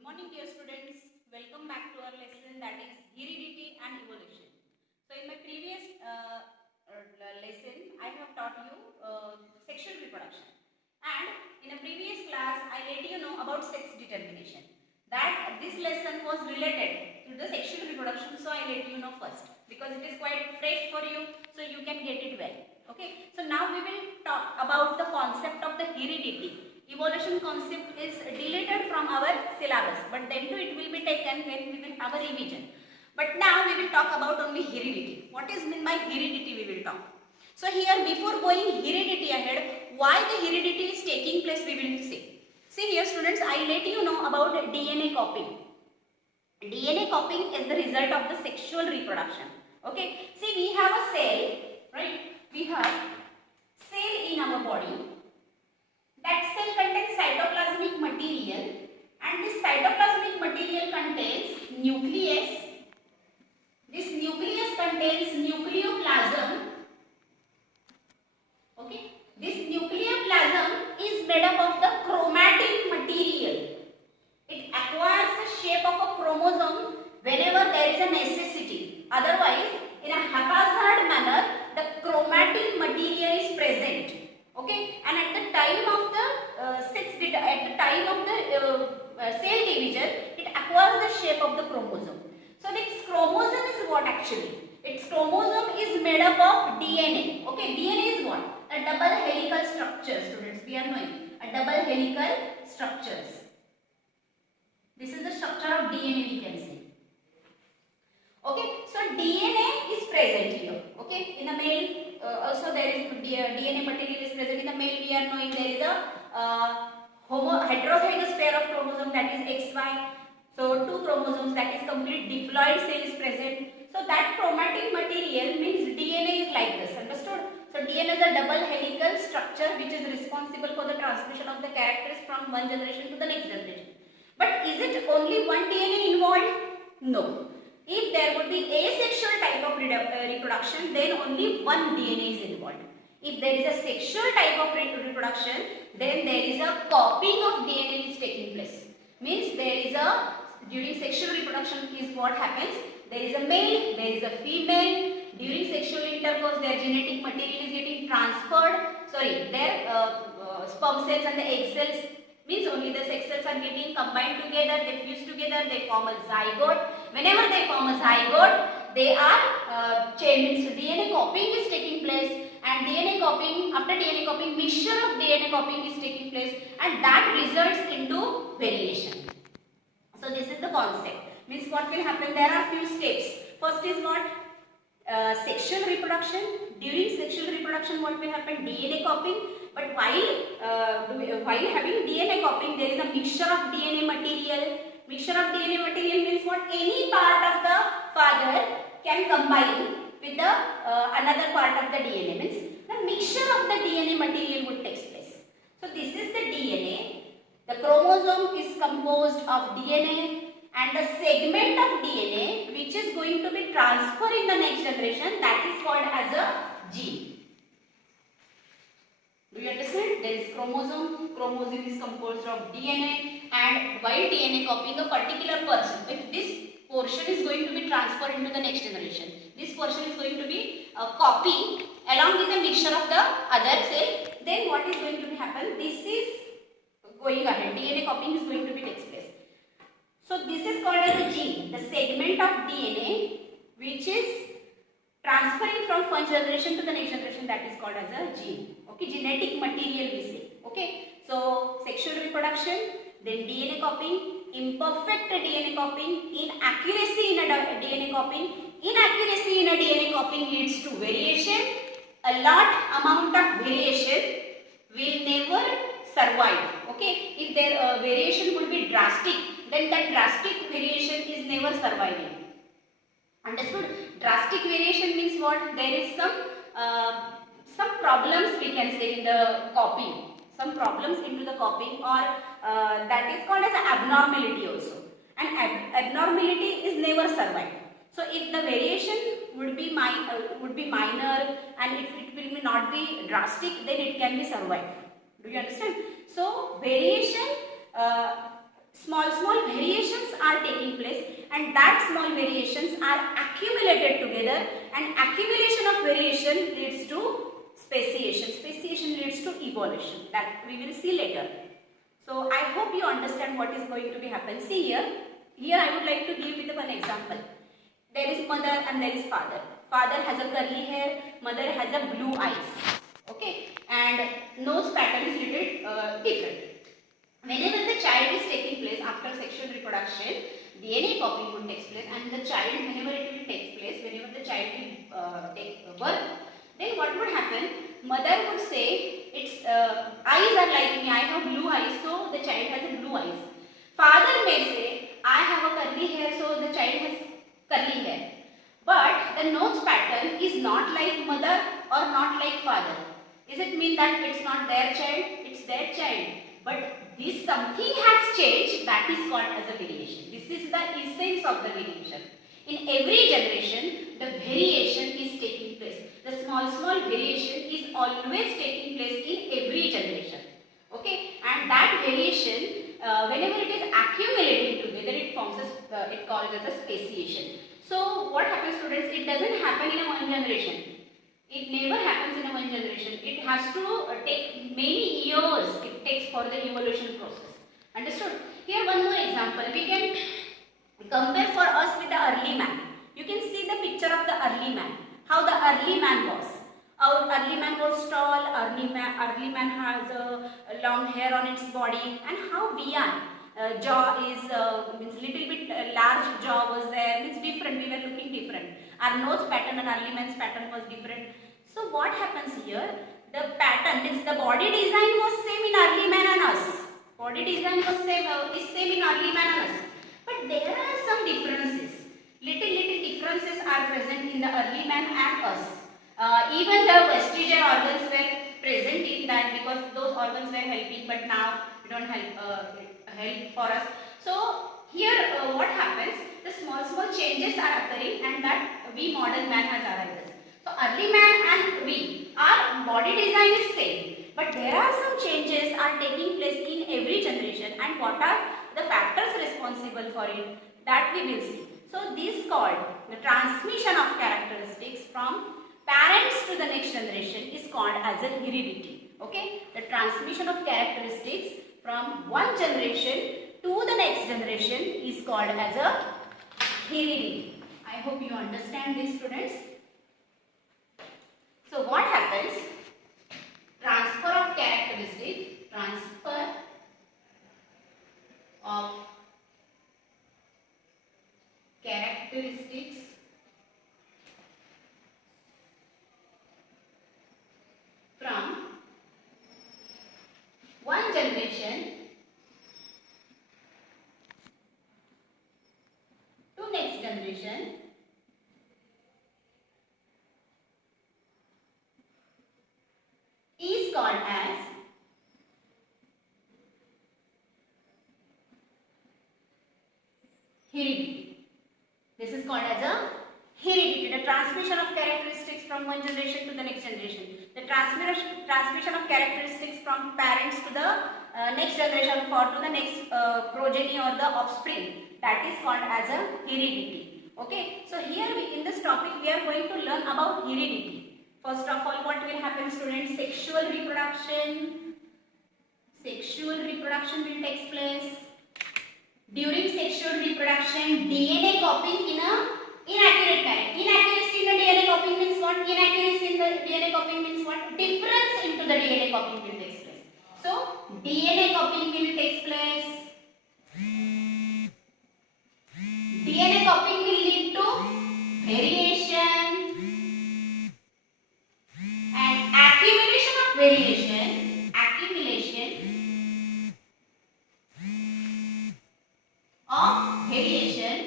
Good morning, dear students. Welcome back to our lesson, that is heredity and evolution. So in my previous lesson, I have taught you sexual reproduction, and in a previous class I let you know about sex determination. That this lesson was related to the sexual reproduction, so I let you know first because it is quite fresh for you, so you can get it well. Okay. So now we will talk about the concept of the heredity. Evolution concept is deleted from our syllabus, but then too it will be taken when we will have a revision. But now we will talk about only heredity. What is meant by heredity we will talk. So here, before going heredity ahead, why the heredity is taking place we will see. See here students, I let you know about DNA copying. DNA copying is the result of the sexual reproduction. Okay. See, we have a cell, right? We have cell in our body. That cell contains cytoplasmic material, and this cytoplasmic material contains nucleus. This nucleus contains nucleoplasm. Okay. This nucleoplasm is made up of the chromatin material. It acquires the shape of a chromosome whenever there is a necessity. Otherwise, in a haphazard manner, the chromatin material is present. Okay, and at the time of the cell division, it acquires the shape of the chromosome. So this chromosome is what actually? Its chromosome is made up of DNA. Okay, DNA is what? A double helical structure. Students, we are knowing a double helical structures. This is the structure of DNA. We can see. Okay, so DNA is present here. Okay, in the male. Also there is DNA material is present in the male. We are knowing there is a heterozygous pair of chromosome, that is XY. So two chromosomes, that is complete diploid cell is present. So that chromatin material means DNA is like this. Understood? So DNA is a double helical structure which is responsible for the transmission of the characters from one generation to the next generation. But is it only one DNA involved? No. If there would be asexual type of reproduction, then only one DNA is involved. If there is a sexual type of reproduction, then there is a copying of DNA is taking place. Means there is a, during sexual reproduction is what happens, there is a male, there is a female. During sexual intercourse, their genetic material is getting transferred. Sorry, their sperm cells and the egg cells, means only the sex cells are getting combined together, they fuse together, they form a zygote. Whenever they form a zygote, they are means DNA copying is taking place, and DNA copying, after DNA copying, mixture of DNA copying is taking place, and that results into variation. So this is the concept. Means what will happen? There are few steps. First is what? Sexual reproduction. During sexual reproduction, what will happen? DNA copying. But while having DNA copying, there is a mixture of DNA material. Mixture of DNA material means what? Any part of the father can combine with the another part of the DNA. Means the mixture of the DNA material would take place. So this is the DNA. The chromosome is composed of DNA and the segment of DNA which is going to be transferred in the next generation, that is called as a gene. Do you understand? There is chromosome. Chromosome is composed of DNA, and while DNA copying a particular person, if this portion is going to be transferred into the next generation, this portion is going to be a copy along with the mixture of the other cell, then what is going to be happen? This is going ahead. DNA copying is going to be takes place. So this is called as a gene, the segment of DNA which is transferring from one generation to the next generation, that is called as a gene. Okay, genetic material we say. Okay, so sexual reproduction, then DNA copying, imperfect DNA copying, inaccuracy in a DNA copying. Inaccuracy in a DNA copying leads to variation. A large amount of variation will never survive. Okay, if their variation would be drastic, then that drastic variation is never surviving. Understood? Drastic variation means what? There is some problems we can say in the copying. Some problems into the copying, or that is called as abnormality also. And abnormality is never survived. So if the variation would be minor and if it will not be drastic, then it can be survived. Do you understand? So variation small variations are taking place, and that small variations are accumulated together, and accumulation of variation leads to speciation. Speciation leads to evolution. That we will see later. So I hope you understand what is going to be happen. See here. Here I would like to give with one example. There is mother and there is father. Father has a curly hair, mother has a blue eyes. Okay, and nose pattern is little different. Whenever the child is taking place after sexual reproduction, DNA copying would take place, and the child, whenever it will take place, whenever the child will take birth, then what would happen? Mother would say, its eyes are like me, I have blue eyes, so the child has a blue eyes. Father may say, I have a curly hair, so the child has curly hair. But the nose pattern is not like mother or not like father. Does it mean that it's not their child? It's their child. But this something has changed, that is called as a variation. This is the essence of the variation. In every generation, the variation is taking place. The small variation is always taking place in every generation. Okay, and that variation, whenever it is accumulating together, it forms a, it called as a speciation. So what happens, students? It doesn't happen in a one generation. It never happens in a one generation. It has to take many years. It takes for the evolution process. Understood? Here one more example. We can compare for us with the early man. You can see the picture of the early man. How the early man was. Our early man was tall. Early man has a long hair on its body. And how we are. Jaw is means little bit large jaw was there, means different, we were looking different. Our nose pattern and early man's pattern was different. So what happens here? The pattern means the body design was same in early man and us. Body design was same is same in early man and us. But there are some differences. Little differences are present in the early man and us. Even the vestigial organs were present in that, because those organs were helping, but now we don't help for us. So here what happens? The small changes are occurring, and that we modern man has arises. So early man and we, our body design is same, but there are some changes are taking place in every generation, and what are the factors responsible for it, that we will see. So this called the transmission of characteristics from parents to the next generation is called as a heredity. Okay, the transmission of characteristics from one generation to the next generation is called as a heredity. I hope you understand this, students. So what happens? Transfer of characteristics, transfer of characteristics from one generation to next generation is called as heredity. This is called as a heredity, the transmission of characteristics from one generation to the next generation. The transmission of characteristics from parents to the next generation or to the next progeny or the offspring, that is called as a heredity. Okay, so here in this topic we are going to learn about heredity. First of all, what will happen, students? Sexual reproduction. Sexual reproduction will take place. During sexual reproduction, DNA copying in a inaccurate manner. Inaccuracy in the DNA copying means what? Inaccuracy in the DNA copying means what? Difference into the DNA copying will take place. So, DNA copying will take place. DNA copying will lead to variation, and accumulation of variation